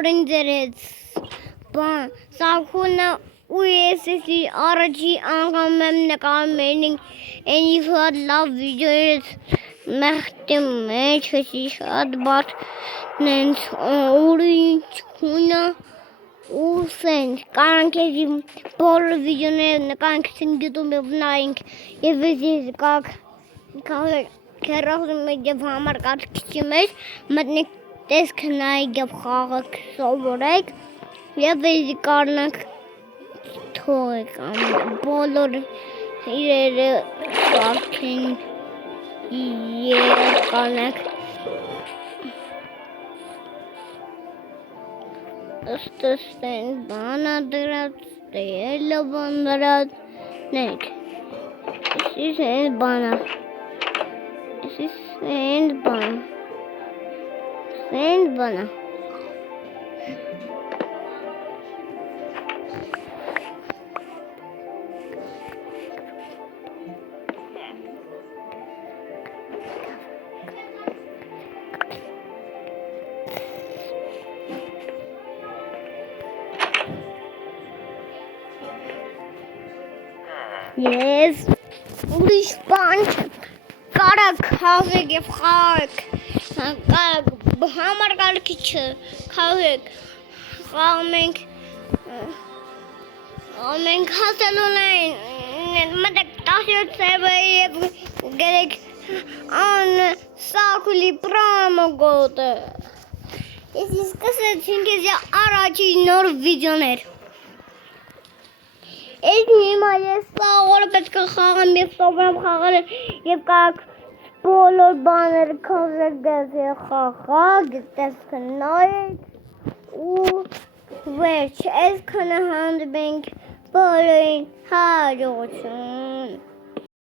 Բարին ձերեց Սաղքունը ու ես էսի առաջի անգամ եմ նկարում էնի շատ լավ վիդեոից մեղտի մեջ էսի շատ բատ նենց ուրինչ քունը ու սենց կանք էսի բոլոր վիդեոները նկանք սին YouTube-ով նայինք և էսի կակ քերախում և համար կատկիչի մեջ մտնեք տեսք նայք և խաղակ սովորեք և էսի կարնանք թողեք բոլոր իրերը շարքեն և կանեք ըստըստեն բանա դրած տելը բան դրած նեք էսի սենց բանա էսի սենց բանա Ես ուրիշ բան կարակ խաղեք և խաղեք համար կարգիչը խաղեք խաղում ենք հասելուն մտեք 17 սերվը և գերեք Սաղքուլի պրամոգոտը ես սկսեցինք էսի առաջի նոր վիդեոներ Ես հիմա ես սաղորը պետք է խաղեմ և սովորեմ խաղալ և կարակ բոլոր բաները քազեք և խաղակ տեսք նայեք ու վերջ այս քանը հանդիպենք բոլորին հաջողություն